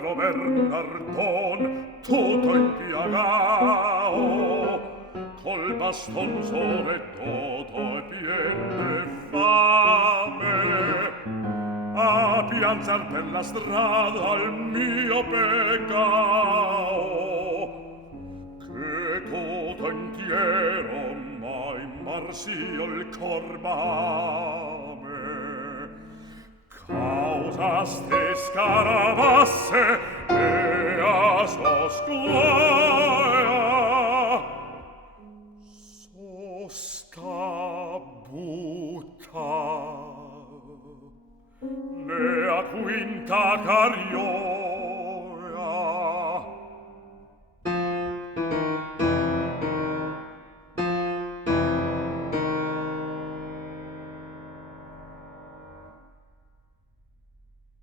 povero Bernardon tutto impiagao col baston sole toto e pien de fame a pianzar per la strada al mio peccao che tutto intiero mai marsio il cor m'ame causa ste scarabasse e a soscuoia sosta butta ne a quinta cario